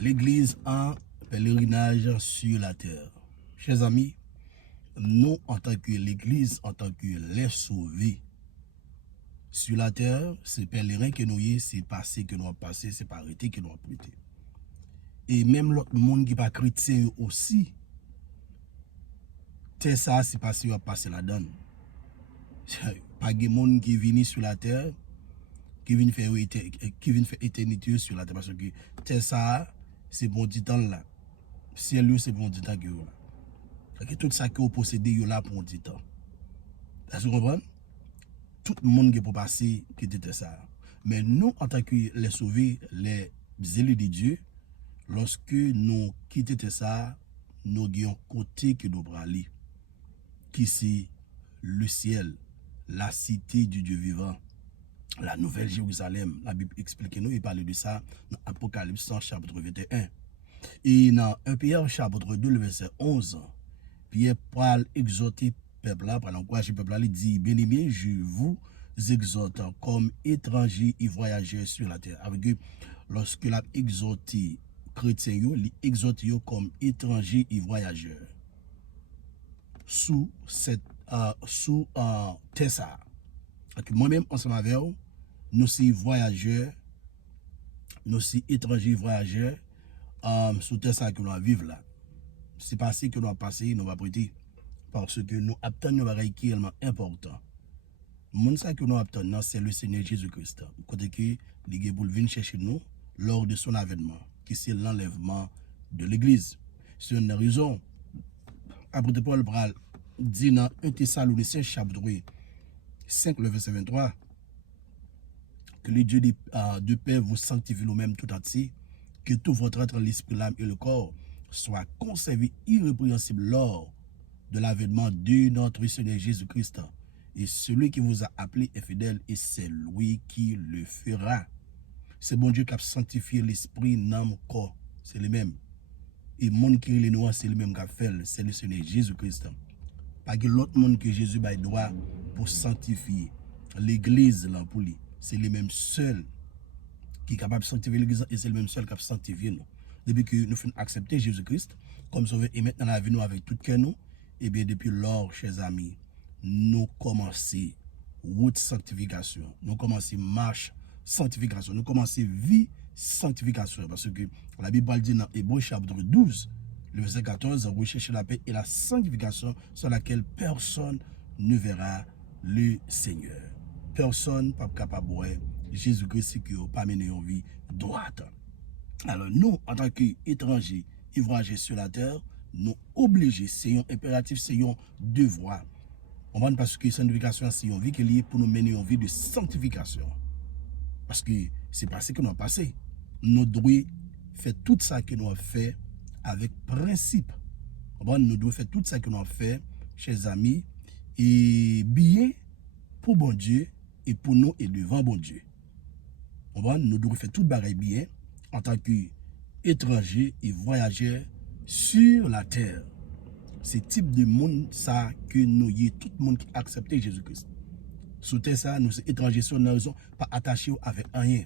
L'Église en pèlerinage sur la terre. Chers amis, nous, en tant que l'Église, en tant que les sauvés sur la terre, c'est pèlerin que nous y, c'est passé que nous avons passé, c'est pas arrêté que nous avons prêté. Et même l'autre monde qui n'est pas chrétien aussi, c'est ça, c'est passé, à passer la donne. Pas de monde qui est venu sur la terre, qui vient faire éternité sur la terre, parce que c'est ça, c'est bon du temps là. Ciel, c'est bon du temps que là. Tout ça que vous possédez là pour un petit temps. Est-ce que vous comprenez? Tout le monde qui peut passer qui était ça. Mais nous, en tant que les sauvés, les élus de Dieu, lorsque nous quittons ça, nous avons un côté que nous aller, qui c'est le ciel, la cité du Dieu vivant, la nouvelle Jérusalem. La Bible explique nous et parle de ça dans Apocalypse chapitre 21. Et dans 1 Pierre chapitre 2, le verset 11, Pierre parle exhorter peuple là, pour encourager peuple là, il dit, bien-aimés, je vous exhorte comme étrangers et voyageurs sur la terre. Avec eux, lorsque l'a exhorté chrétien, il exhorte comme étrangers et voyageurs sous cette terre. Moi-même, ensemble avec vous, nous sommes voyageurs, nous sommes étrangers voyageurs sous terre que nous vivons là. C'est passé que nous avons passé, nous va prêter. Parce que nous attendons un bagage qui est réellement important. Le ça que nous attendons, c'est le Seigneur Jésus-Christ. Côté que il pour venir chercher nous lors de son avènement, qui c'est l'enlèvement de l'Église. C'est une raison. Apôtre Paul dit dans 1 Thessaloniciens chapitre 5, le verset 23, que le Dieu de paix vous sanctifie nous-mêmes tout entier, que tout votre être, l'esprit, l'âme et le corps soit conservé irrépréhensible lors de l'avènement de notre Seigneur Jésus-Christ. Et celui qui vous a appelé est fidèle et c'est lui qui le fera. C'est bon Dieu qui a sanctifié l'esprit, l'âme, le corps. C'est le même. Et le monde qui est les noirs, c'est le même qui a fait. C'est le Seigneur Jésus-Christ. Pas que l'autre monde que Jésus a droit pour sanctifier l'église là pour lui. C'est le même seul qui est capable de sanctifier l'église et c'est le même seul qui a sanctifié nous. Depuis que nous faisons accepter Jésus-Christ comme sauveur et maintenant la vie nous avec tout cœur nous, et bien depuis lors, chers amis, nous commençons route sanctification, nous commençons marche sanctification, nous commençons vie sanctification. Parce que la Bible dit dans Hébreux chapitre 12, le verset 14, recherchez la paix et la sanctification sur laquelle personne ne verra le Seigneur. Personne n'est capable de voir Jésus-Christ qui n'a pas mené une vie droite. Alors nous, en tant qu'étrangers et voyageurs sur la terre, nous obligés, c'est un impératif, c'est un devoir. On va parce que sanctification, c'est une vie qui est liée pour nous mener une vie de sanctification. Parce que c'est passé que nous avons passé. Nous devons faire tout ça que nous avons fait avec principe. Nous devons faire tout ça que nous avons fait, chers amis, et bien pour bon Dieu et pour nous et devant bon Dieu. Nous devons faire tout pareil bien en tant qu'étrangers et voyageurs sur la terre. C'est type de monde ça que nous y tout le monde qui accepte Jésus-Christ. Sous terre ça, nous sommes étrangers sur une raison, pas attachés avec rien.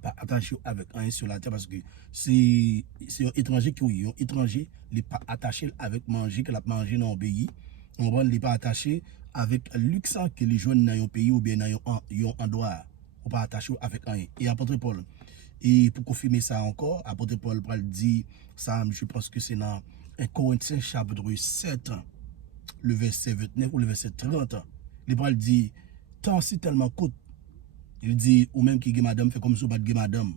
Pas attachés avec rien sur la terre parce que c'est un étranger qui est un étranger, il n'est pas attaché avec manger, qu'il a mangé dans un pays. On n'est pas attaché avec le luxe que les jeunes dans un pays ou bien dans un endroit. On pas attaché avec rien. Et apôtre Paul, et pour confirmer ça encore, apôtre Paul dit ça, je pense que c'est dans 1 Corinthiens chapitre 7, le verset 29 ou le verset 30. Le Paul dit, tant si tellement coûte. Il dit, ou même qui est madame, fait comme si vous pas de madame.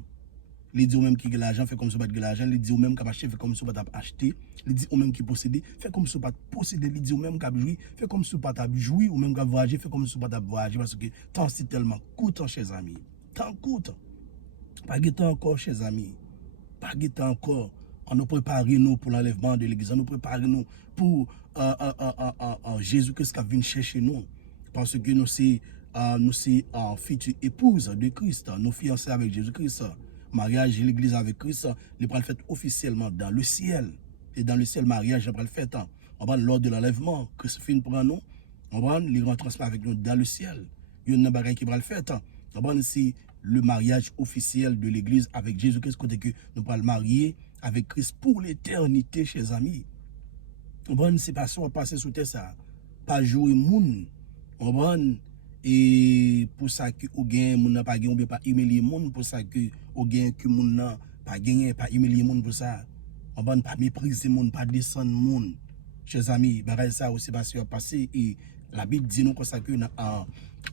Il dit, ou même qui est l'argent, fait comme si vous pas de l'argent. Il dit, ou même qui a acheté, fait comme si vous pas acheté. Il dit, ou même qui possède, fait comme si vous pas possédé. Il dit, ou même qui a joué, fait comme si vous pas joué. Ou même qui a voyagé, fait comme si vous pas voyagé. Parce que tant si tellement coûte, chers amis. Tant coûte. Pas de temps encore, chers amis. Pas de temps encore. On nous prépare nous pour l'enlèvement de l'église. On nous prépare nous pour Jésus-Christ qui vient chercher nous. Parce que nous sommes futures épouses de Christ. Nous fiancés avec Jésus-Christ. Mariage de l'église avec Christ, il va le faire officiellement dans le ciel. Et dans le ciel, mariage, il va le faire. On va lors de l'enlèvement, Christ finit pour nous. On va les rentrer avec nous dans le ciel. Il y a une bagaille qui va le faire. On va si le mariage officiel de l'église avec Jésus-Christ, côté que nous pourrons le marier avec Christ pour l'éternité, chers amis. Bon, c'est pas ça, on passe sous terre ça. Pas jouer moun. Bon, et pour ça que ou gain moun n'a pas gagné, ou bien pas humilier moun pour ça que ou gain que moun n'a pas gagné, pas humilier moun pour ça. Bon, pas mépriser moun, pas descendre moun. Chers amis, bagay ça aussi pas sûr passer et la Bible dit nous comme ça que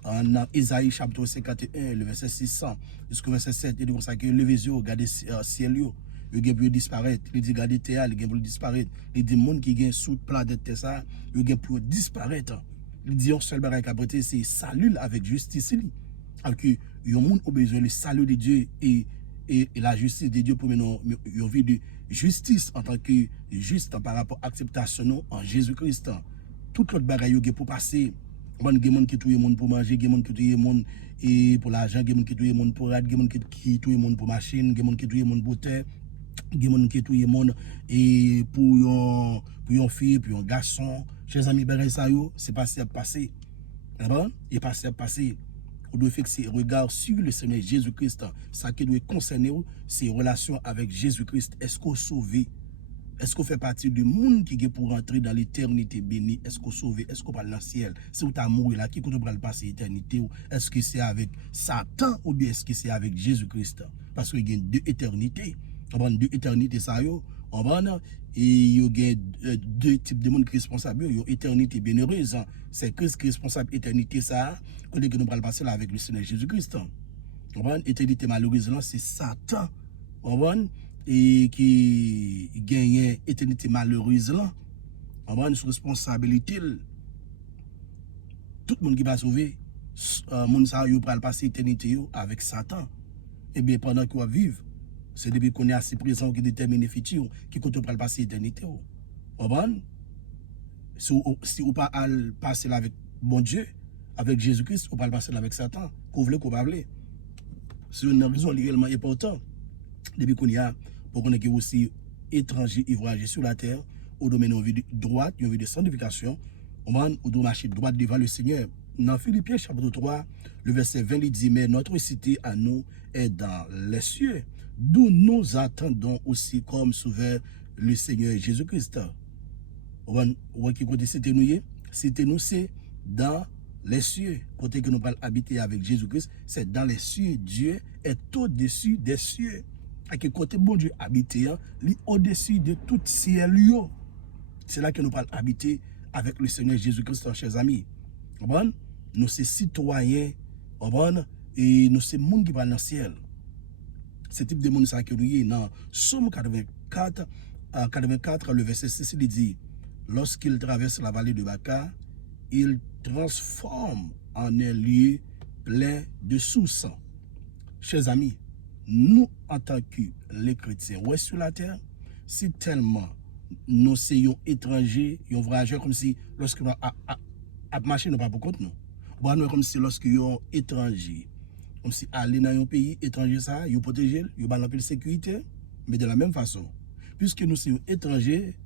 en Isaïe chapitre 51 le verset 600 jusqu'au verset 7 il dit comme ça que levez yeux regardez ciel yo il pour disparaître, il dit regardez terre, il pour disparaître, il dit monde qui gagne sous planète terre ça, il pour disparaître. Il dit un seul bagay qu'a prêté c'est salut avec justice li. Alors que yon monde a besoin le salut de Dieu et la justice de Dieu pour mener une vie de justice en tant que juste par rapport à l'acceptation en Jésus-Christ. Tout l'autre bagaille pour passer. Bon, il y a des gens qui tuent les gens pour manger, il y a des gens qui tuent les gens et pour l'argent, il y a des gens qui tuent les gens pour rad, il y a des gens qui tuent les gens pour machine, il y a des gens qui tuent les gens pour terre, il y a des gens qui tuent les gens et pour une fille, pour un garçon. Chers amis, ça c'est passé à passer. Bon, il est passé à passer. Vous devez fixer regard sur le Seigneur Jésus-Christ. Ça qui doit concerner ses relations avec Jésus-Christ. Est-ce qu'on sauvé? Est-ce qu'on fait partie du monde qui est pour rentrer dans l'éternité bénie? Est-ce qu'on sauvé? Est-ce qu'on parle dans le ciel? Si vous êtes mort là, qui peut le passer l'éternité? Est-ce que c'est avec Satan ou bien est-ce que c'est avec Jésus-Christ? Parce qu'il y a deux éternités. Deux éternités, ça y est. Et il y a deux types de monde qui sont responsables. Il y a éternité bienheureuse. C'est Christ qui est responsable éternité, ça. Quand nous allons passer là avec le Seigneur Jésus-Christ. Éternité malheureuse, c'est Satan. Et qui gagne éternité malheureuse là. Une responsabilité. Tout le monde qui va sauver, monde ça yo pral passer éternité avec Satan. Et bien pendant qu'on va vivre, c'est depuis qu'on est assez présent qui détermine le futur qui compte pral passer éternité. Si on pas passer là avec bon Dieu, avec Jésus-Christ, on pas passer là avec Satan, qu'on veut qu'on parle. C'est une raison réellement importante. Depuis qu'on y a pour qu'on ait aussi étranger et voyager sur la terre, au domaine de vie droite, une vie de sanctification, on doit marcher droit devant le Seigneur. Dans Philippiens chapitre 3, le verset 20, il dit, mais notre cité à nous est dans les cieux, d'où nous attendons aussi comme sauveur le Seigneur Jésus-Christ. Qui côté cité nous, c'est dans les cieux. Côté que nous parlons habiter avec Jésus-Christ, c'est dans les cieux. Dieu est au-dessus des cieux. À quel côté bon Dieu habite, au-dessus de tout ciel. C'est là que nous parlons habiter avec le Seigneur Jésus-Christ, chers amis. Nous sommes citoyens, et nous sommes monde qui parlent dans le ciel. Ce type de monde que nous sommes dans Somme 84, le verset 6, il dit, lorsqu'il traverse la vallée de Baca, il transforme en un lieu plein de sources. Chers amis, nous, en tant que les chrétiens, ouais, sur la terre, c'est tellement nous sommes étrangers, nous voyageurs comme si lorsque nous marché, nous pas pour compte nous. Bon, nous comme si lorsque nous étrangers, comme si aller dans un pays étranger ça, nous protéger, nous ba la sécurité, mais de la même façon, puisque nous sommes étrangers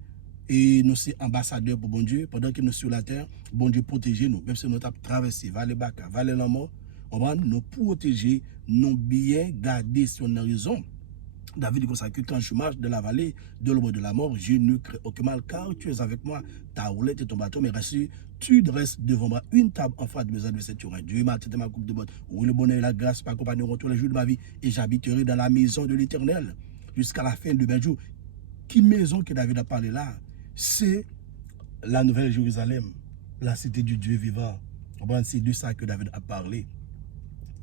et nous sommes ambassadeurs pour bon Dieu, pendant que nous sommes sur la terre, bon Dieu protège nous, même si nous avons traversé Vallée Baca, Vallée la mort, on va nous protéger, nous bien garder si on a raison. David dit comme ça que quand je marche de la vallée de l'ombre de la mort, je ne crains aucun mal car tu es avec moi, ta roulette et ton bâton me rassurent. Tu dresses devant moi une table en face de mes adversaires. Tu auras Dieu m'a tête ma coupe de botte. Oui, le bonheur et la grâce m'accompagneront tous les jours de ma vie et j'habiterai dans la maison de l'Éternel jusqu'à la fin de mes jours. Qui maison que David a parlé là? C'est la nouvelle Jérusalem, la cité du Dieu vivant. C'est de ça que David a parlé.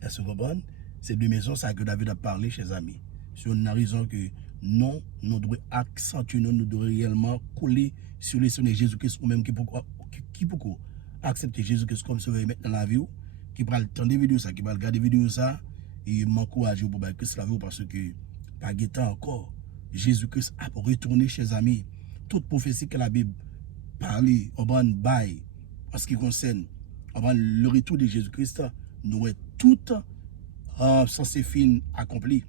Est-ce que vous comprenez? C'est de maison ça que David a parlé, chers amis. C'est une raison que non, nous devons accentuer, nous devons réellement coller sur les Seigneur Jésus-Christ ou même qui peut accepter Jésus-Christ comme sauveur et mettre dans la vie, qui prend le temps des vidéos ça, qui va regarder des vidéos ça, et m'encourage pour Christ la vie parce que, pas de temps encore, Jésus-Christ a retourné, chers amis. Toute prophétie que la Bible parle, on va bail en ce qui concerne le retour de Jésus-Christ, nous est tout censé fin accompli.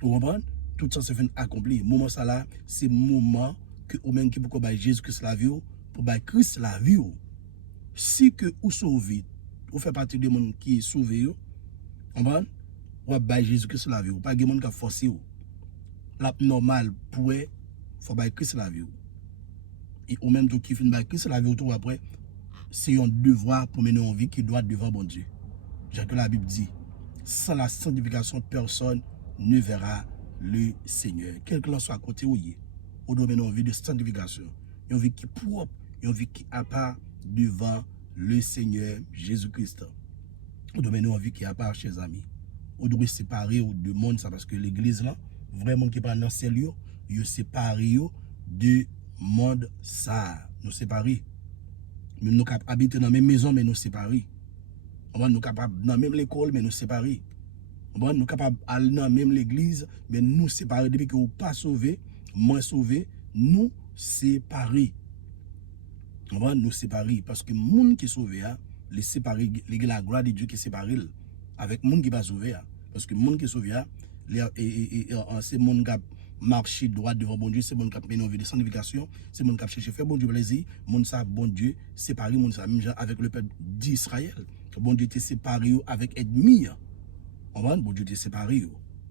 Vous comprenez? Tout ça, c'est fin accompli. Moment ça là, c'est le moment que vous même qui pour que Jésus-Christ la vie, pour que Christ la vie. Si que vous sauvez, vous faites partie des gens qui est sauvé, vous comprenez? ou ba Jésus-Christ la vie, ou pas gen moun ka forcer ou. La normal pour faut ba Christ la vie. Et ou même tout qui fin ba Christ la vie tout après, c'est un devoir pour mener une vie qui doit devant bon Dieu. J'ai que la Bible dit, sans la sanctification, personne ne verra le Seigneur. Quel que soit à côté où il est, on doit mener une vie de sanctification, une vie qui est propre, une vie qui est à part devant le Seigneur Jésus-Christ. On doit mener une vie qui est à part, chers amis. On doit séparer du monde, ça parce que l'église là, vraiment qui parle dans ce lieu, il sépare du monde ça. Nous séparer. Nous sommes capables d'habiter dans la même maison, mais nous séparer. Nous sommes capables dans la même école, mais nous séparer. Nous sommes capables d'aller dans la même l'église, mais nous séparer. Depuis que vous pas sauvé, moins sauvé, nous séparer. Nous séparer. Parce que le monde qui est sauvé, les séparer, la gloire de Dieu qui est séparé avec le monde qui n'est pas sauvé. Parce que le monde qui est sauvé, c'est le monde qui a marché droit devant bon Dieu, c'est le monde qui a mené une vie de sanctification, c'est le monde qui a cherché à faire bon Dieu plaisir, le monde ça, bon Dieu, séparé, le monde ça, même avec le peuple d'Israël. Bon Dieu était séparé avec ennemi. Bon Dieu était séparé.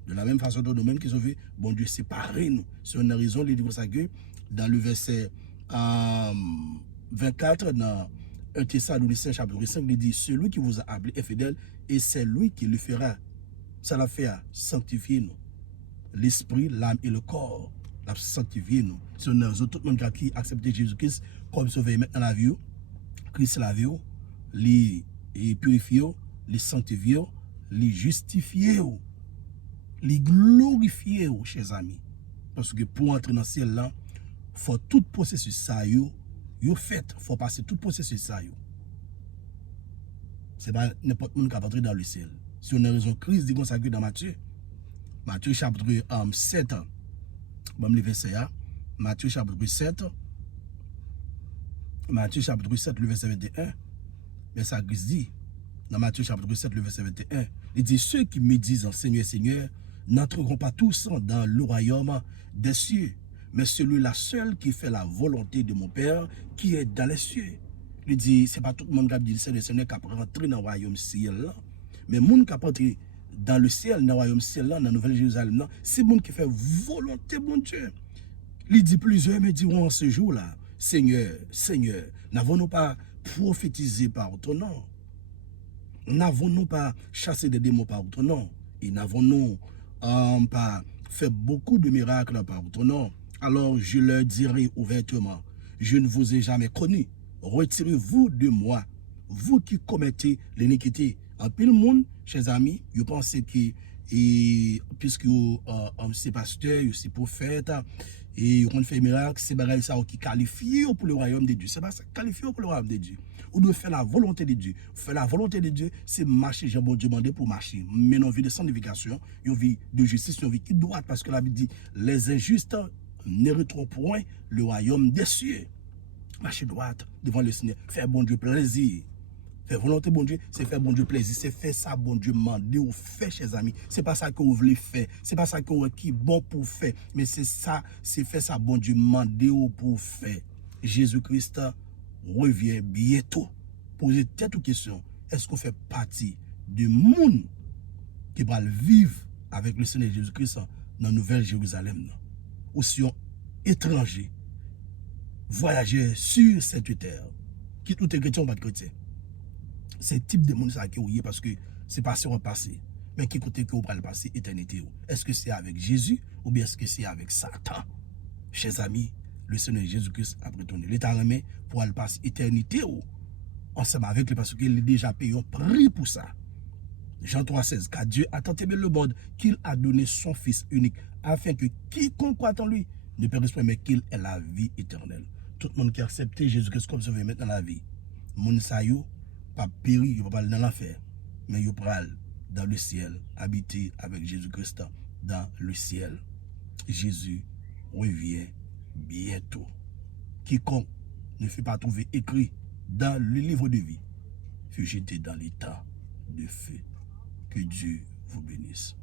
De la même façon, nous-mêmes qui sauvés, bon Dieu séparé nous. C'est une raison, il dit pour ça que dans le verset 24, dans 1 Thessaloniciens chapitre 5, il dit, celui qui vous a appelé est fidèle et c'est lui qui le fera. Ça l'a fait sanctifier nous. L'esprit, l'âme et le corps, l'a sanctifié nous. C'est une raison, tout le monde qui a accepté Jésus-Christ comme sauveur maintenant la vie, Christ la vie, les purifier, les sanctifier, les justifier, les glorifier, chers amis. Parce que pour entrer dans le ciel là, il faut tout processus ça, yo fait, il faut passer tout processus ça. C'est pas n'importe qui qui va entrer dans le ciel. Si on a raison, Christ dit comme ça que dans Matthieu chapitre 7, bon, le verset là, Matthieu chapitre 7, le verset 21, mais ça Christ dit, dans Matthieu chapitre 7, le verset 21, il dit, ceux qui me disent, Seigneur, Seigneur, n'entreront pas tous dans le royaume des cieux, mais celui-là seul qui fait la volonté de mon Père qui est dans les cieux. Il dit, c'est pas tout le monde qui dit, c'est le Seigneur qui a rentré dans le royaume ciel, mais le monde qui a rentré dans le ciel, dans le royaume ciel, dans la Nouvelle Jérusalem, c'est le monde qui fait volonté, mon Dieu. Il dit, plusieurs me diront en ce jour-là, Seigneur, Seigneur, n'avons-nous pas prophétisé par ton nom? N'avons-nous pas chassé des démons par ton nom? Et n'avons-nous pas fait beaucoup de miracles par ton nom? Alors je leur dirai ouvertement, je ne vous ai jamais connu. Retirez-vous de moi, vous qui commettez l'iniquité. En pile monde, chers amis, vous pensez que, puisque c'est pasteur, c'est prophète, et vous fait miracle, c'est bagay ça qui qualifie pour le royaume de Dieu. C'est pas ça, qualifié pour le royaume de Dieu. Vous devez faire la volonté de Dieu. Faire la volonté de Dieu, c'est marcher, j'ai bon Dieu demandé pour marcher. Mais une vie de sanctification, une vie de justice, une vie qui doit, parce que la Bible dit, les injustes n'hériteront point le royaume des cieux. Marcher droite devant le Seigneur, faire bon Dieu plaisir. Faire volonté bon Dieu, c'est faire bon Dieu plaisir. C'est faire ça bon Dieu mandé ou fait, chers amis. C'est pas ça que vous voulez faire. C'est pas ça que vous qui bon pour faire. Mais c'est ça, c'est faire ça bon Dieu mandé ou pour faire. Jésus-Christ revient bientôt. Posez tête aux questions. Est-ce qu'on fait partie du monde qui va vivre avec le Seigneur Jésus-Christ dans la Nouvelle Jérusalem? Ou si on étranger, voyageur sur cette terre, qui tout est chrétien ou pas chrétien? C'est type de monde qui est parce que c'est passé ou passé. Mais qui côté que vous le passer éternité? Est-ce que c'est avec Jésus ou bien est-ce que c'est avec Satan? Chers amis, le Seigneur Jésus-Christ a retourné. L'État remet pour aller passer éternité ensemble avec lui parce qu'il a déjà payé un prix pour ça. Jean 3,16, car Dieu a tant aimé le monde qu'il a donné son Fils unique afin que quiconque croit en lui ne périsse pas mais qu'il ait la vie éternelle. Tout le monde qui a accepté Jésus-Christ comme sauveur maintenant la vie. Moun sa yo pas périr, il va pas aller dans l'enfer, mais il va aller dans le ciel, habiter avec Jésus-Christ dans le ciel. Jésus revient bientôt. Quiconque ne fait pas trouver écrit dans le livre de vie fut jeté dans l'état de feu. Que Dieu vous bénisse.